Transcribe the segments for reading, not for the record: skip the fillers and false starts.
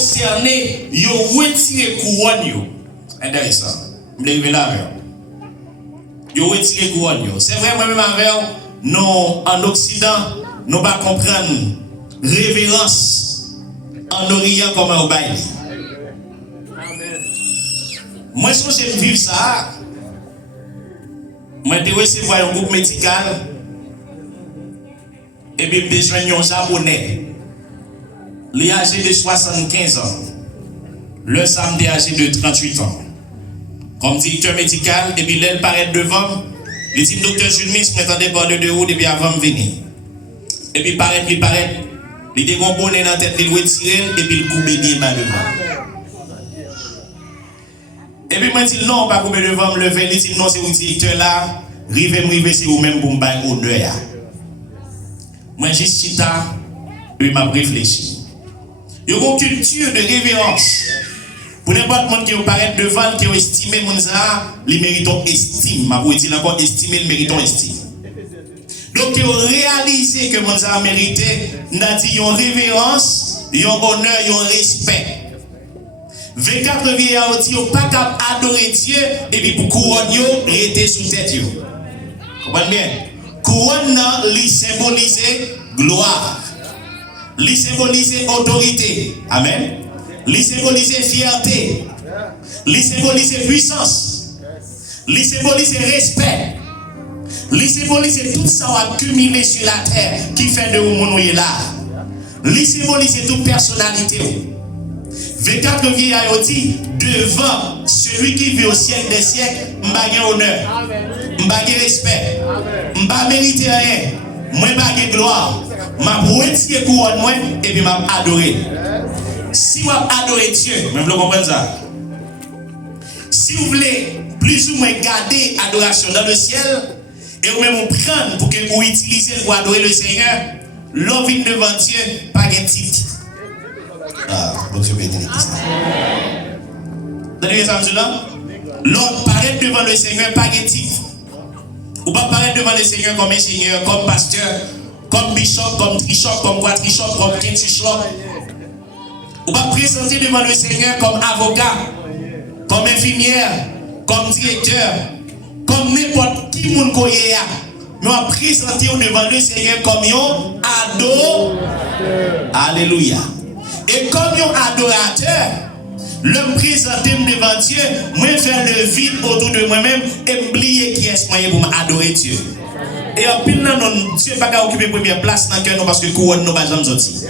concernés, ils ont retiré couronne. Intéressant. Je vais arriver là. Ils ont retiré couronne. C'est vrai, moi-même avec nous, en Occident, nous ne pas comprendre révérence en Orient comme au bail. Moi, si je vivre ça, moi, je recevoir un groupe médical et puis besoin d'un japonais. Il est âgé de 75 ans. Le samedi âgé de 38 ans. Comme directeur médical, et puis là, il paraît devant. Il dit, docteur Jules Miss, je m'attendais par de haut depuis avant de venir. Et puis, il paraît. Il dit, un bonnet dans la tête, il retire, et puis il coupe bien bas devant. Et puis, moi, je dis, non, pas couper devant, me lever. Il dit, non, c'est vous directeur là. Rive, c'est vous-même pour me faire honneur. Moi, j'ai chita, et m'a réfléchi. Il y a une culture de révérence. Pour n'importe qui qui paraît devant, qui estime mon ça, les méritons estime. Ma vous dire encore estimer le mériton estime. Donc, ils ont réalisé que mon ça a mérité, nous avons dit, ils ont révérence, ils ont honneur, ils ont respect. 24 vieillards ils n'ont pas capable d'adorer Dieu, et puis pour couronne, ils étaient sous tête. Comprenez bien? Couronne, il symbolise gloire. Il symbolise autorité. Amen. Il symbolise fierté. Il symbolise puissance. Il symbolise respect. Il symbolise tout ça accumulé sur la terre qui fait de vous là. Il symbolise toute personnalité. 24 vieillards dit devant celui qui vit au siècle des siècles, m'bagé honneur, m'bagé respect, m'bagé mérité rien, moi m'bagé gloire, m'a retiré couronne moi et puis m'a adoré. Si vous adorez Dieu, même vous comprenez ça. Si vous voulez plus ou moins garder adoration dans le ciel et vous même vous prendre pour que vous utilisez pour adorer le Seigneur, l'homme vient devant Dieu pas de titre. Ah, donc je vais dire ça. Vous avez ça, l'homme paraît devant le Seigneur pas de titre. Ou pas paraître devant le Seigneur comme ingénieur, comme pasteur, comme bishop, comme trichop, comme quatrichop, comme quintuchop. Ou pas présenter devant le Seigneur comme avocat, comme infirmière, comme directeur, comme n'importe qui moun koye ya. Nous allons présenter devant le Seigneur comme un adorateur. Alléluia. Et comme un adorateur, le présenter devant Dieu, moi faire le vide autour de moi-même et oublier qui est moyen pour m'adorer Dieu. Et en plus, Dieu n'a pas occupé la première place dans le cœur parce que le couronne n'a pas jamais sorti.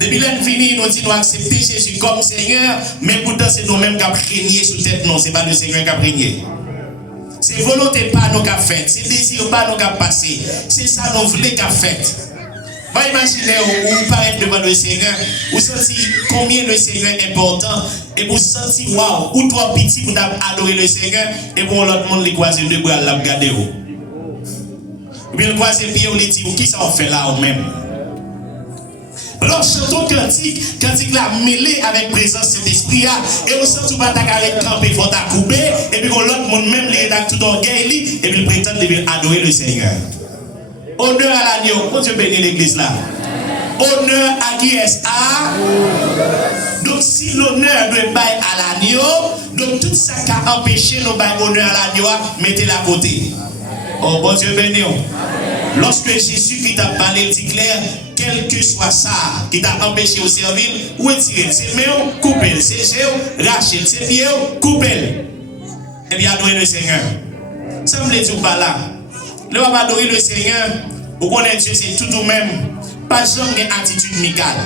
Depuis l'année finie, nous disons accepter Jésus comme Seigneur, mais pourtant c'est nous-mêmes qui avons régné sous tête, non, ce n'est pas le Seigneur qui a régné. C'est volonté pas nous qui a fait, c'est désir pas nous qui a passé, c'est ça nous voulons qui a fait. Vous imaginez où paraître devant le Seigneur, vous sentez combien le Seigneur est important, et vous sentez waouh, ou trois petits pour adorer le Seigneur, et pour l'autre monde les croiser deux bras là, regarder où. Et puis le croiser pied, on les dit, qui ça on fait là ou même. Alors, chantons cantique la mêlée avec présence de l'esprit, et on sent tout pas ta carré camper, faut ta couper, et puis l'autre monde même les rédacteurs tout orgueil, et puis il prétend de adorer le Seigneur. Honneur à l'agneau, on Dieu bénit l'église là. Honneur à qui est-ce? Donc si l'honneur doit bailler à l'agneau, donc tout ça qui a empêché nos bailler honneur à l'agneau, mettez-le à côté. Oh bon Dieu béni. Lorsque Jésus-Christ a parlé, dit clair, quel que soit ça qui t'a empêché au servir, retirez ses mains, coupez ses yeux, rachez ses pieds, coupez. Et bien adorer le Seigneur. Ça me dit pas là. Le va adorer le Seigneur, vous connaissez Dieu, c'est tout ou même. Pas jamais une attitude Michal.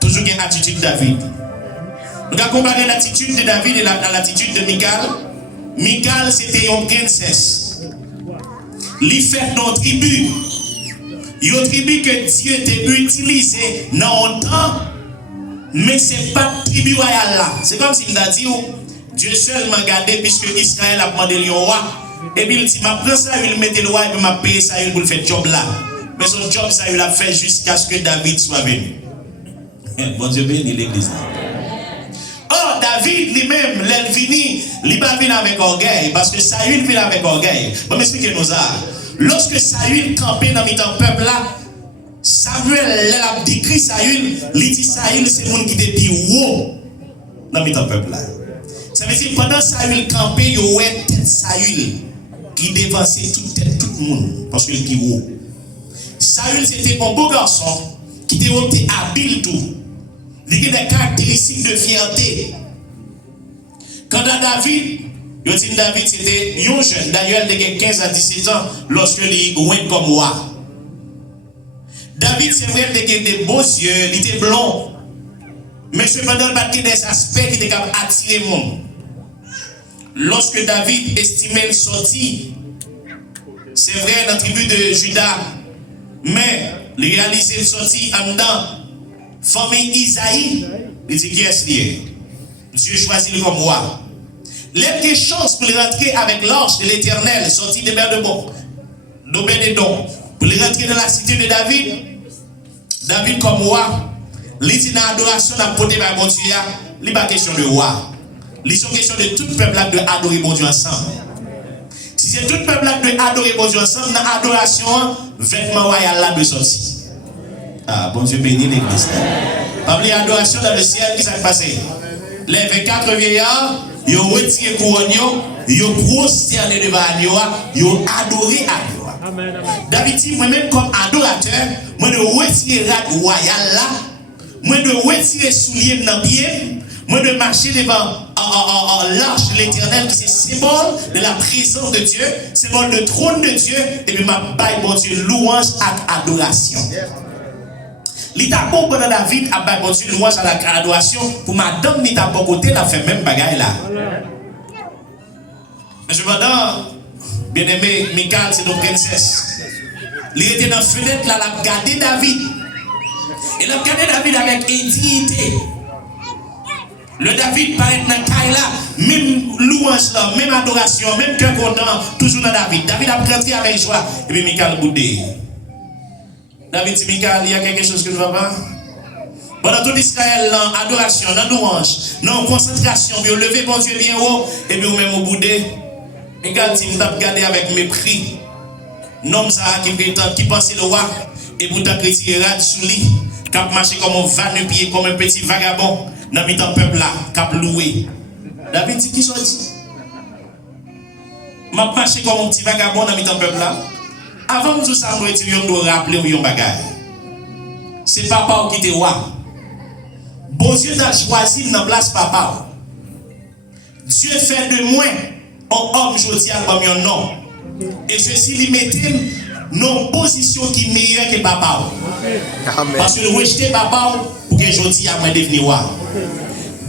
Toujours une attitude David. Nous avons comparé l'attitude de David et l'attitude de Michal. Michal, c'était une princesse. Il fait dans tribu. Une tribu que Dieu t'a utilisé dans un temps, mais ce n'est pas tribu royale là. C'est comme s'il a dit, Dieu seul m'a gardé puisque Israël a demandé le roi. Et puis il dit, ma prends ça, il met le roi et puis m'a payé ça pour le faire job là. Mais son job, ça, il a fait jusqu'à ce que David soit venu. Bon Dieu béni l'église. Oh, David lui-même, il n'est pas venu avec orgueil, parce que Saül vient avec orgueil. Bon, m'expliquez-nous ça. Lorsque Saül campait dans le peuple là, ça Samuel, il a décrit Saül, il dit Saül, c'est le monde qui était plus haut dans le peuple là. Ça veut dire pendant Saül campé, il y a tête Saül qui dévançait toute tête, tout le monde, parce qu'il est plus haut. Saül, c'était un beau garçon qui était habile tout. Il avait des caractéristiques de fierté. Quant à David, David c'était un jeune, d'ailleurs il avait 15 à 17 ans lorsque il went comme roi. David, c'est vrai, il avait des beaux yeux, il était blond. Mais cependant, il avait des aspects qui étaient capables d'attirer le monde. Lorsque David estimait sorti, c'est vrai, dans la tribu de Juda, mais il réalisait sorti en dedans, famille Isaïe, il dit qui est-ce lié? Dieu choisit comme roi. Il a des chances pour rentrer avec l'arche de l'Éternel, sorti de d'Obédédon, pour rentrer dans la cité de David. David comme roi, il dit dans l'adoration d'un côté par bon Dieu, il n'est pas question de roi. Il est question de tout le peuple de adorer bon Dieu ensemble. Si c'est tout le peuple de adorer bon Dieu ensemble, dans l'adoration, vêtement royal là de sortie. Ah, bon Dieu bénit l'église. Pas oublier l'adoration dans le ciel, qui s'est passé? Les 24 vieillards, ils ont retiré couronne, ils ont prosterné devant Dieu, ils ont adoré à Dieu. David dit, moi-même comme adorateur, moi de retirer la royale là, moi de retirer soulier dans pied, moi de marcher devant l'arche de l'Éternel qui c'est symbole de la présence de Dieu, symbole de trône de Dieu, et puis ma baille mon Dieu louange et adoration. L'état bon pendant David a baille mon Dieu louange et adoration pour madame l'état bon côté la fait même bagaille là. Mais cependant, bien aimé, Michal, c'est notre princesse. Il était dans la fenêtre, là, il a regardé David. Il a regardé David avec indignité. Le David paraît dans le caille là, même louange là, même adoration, même cœur content, toujours dans David. David a rentré avec joie. Et puis Michal boudé. David dit, Michal, il y a quelque chose que je ne vois pas. Pendant tout Israël, dans adoration, dans louange, dans concentration, puis lever bon Dieu bien haut, et puis vous-même au boudé. Michal dit, vous avez regardé avec mépris. Nom ça qui pensait le roi, et vous avez retiré sous lui, qui a marché comme un va-nu-pied, comme un petit vagabond, dans le peuple là, qui a loué. David dit, qui soit dit? Je marché comme un petit vagabond dans le peuple là. Avant de tout ça, je dois rappeler un bagage. C'est papa qui était roi. Bon Dieu t'a choisi dans la place papa. Dieu fait de moi un homme aujourd'hui comme un nom. Et ceci lui mettait dans une position qui est meilleure que papa. Amen. Parce que le rejeter papa pour que aujourd'hui à moi devenir roi.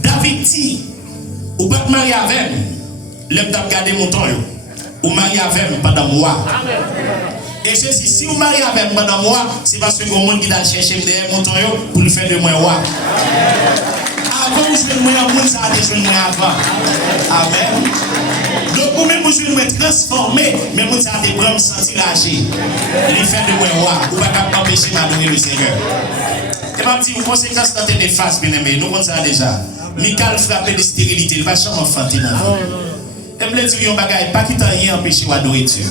David dit, ou pas marier avec, l'homme t'a gardé mon temps, ou marier avec pendant moi. Et ceci, si vous mariez avec pendant moi, c'est parce que le monde qui a cherché derrière mon temps pour le faire de moi roi. Avant, vous jouez moi en monde, ça a déjà moi avant. Amen. Donc, vous-même, vous jouez moi transformé, mais vous avez des bras sentir lâcher. Il fait de moi roi. Vous ne pouvez pas empêcher d'adorer le Seigneur. Et pas me dire, aux conséquences dans tes faces, bien aimé, nous connaissons ça déjà. Michal frappé de stérilité, il ne va jamais enfanter dans la vie. Et me dire, il bagaille, pas qu'il t'a rien empêché d'adorer Dieu.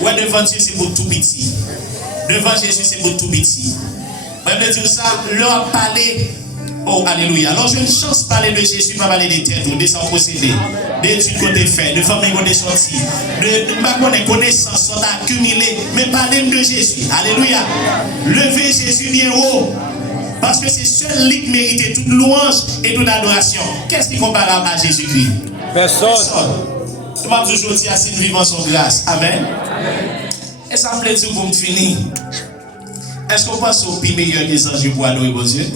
Ouais, devant Dieu, c'est pour tout petit. Devant Jésus, c'est pour tout petit. Je me dire ça, leur parler. Oh, alléluia. Alors, j'ai une chance de parler de Jésus, pas parler des têtes, de son procédé, d'études qu'on a fait, de famille qu'on a sorti, de connaissances qu'on a accumulées, mais parler de Jésus. Alléluia. Levez Jésus bien haut. Parce que c'est seul lui qui mérite toute louange et toute adoration. Qu'est-ce qui est comparable à Jésus-Christ? Personne. Je vais toujours dire à nous vivons son grâce. Amen. Et ça me plaît pour me finir. Est-ce qu'on pense au plus meilleur des anges pour adorer vos yeux?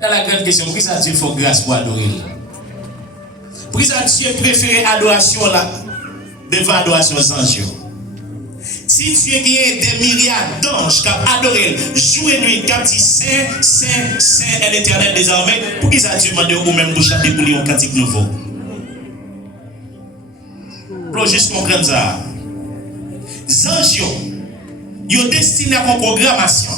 Dans la grande question, pourquoi ça Dieu faut grâce pour adorer? Pourquoi ça Dieu préféré adoration là devant adoration aux anges? Si Dieu gagne des myriades d'anges qui adorent jour et nuit, qui dit Saint, Saint, Saint est l'Éternel désormais, pourquoi ça Dieu demande ou même pour chanter pour lui un cantique nouveau? Pour juste comprendre ça. Les anges, ils sont destinés à une programmation.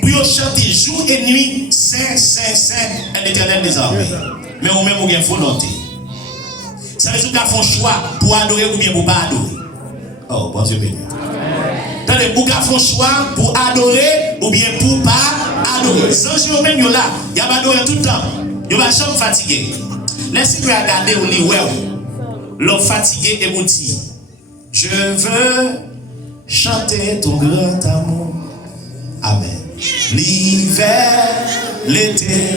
Pour chanter jour et nuit, Saint, Saint, Saint est l'Éternel désormais. Mais au même, vous avez une volonté. Ça veut dire qu'ils font choix pour adorer ou bien pour ne pas adorer. Oh, bon Dieu béni. Ou qu'à faire choix pour adorer ou bien pour pas adorer. Les anges même là, il y a adoré tout le temps. Il va jamais fatigué. Laissez-moi regarder au lit, l'homme fatigué et vous dit, je veux chanter ton grand amour. Amen. L'hiver, l'été.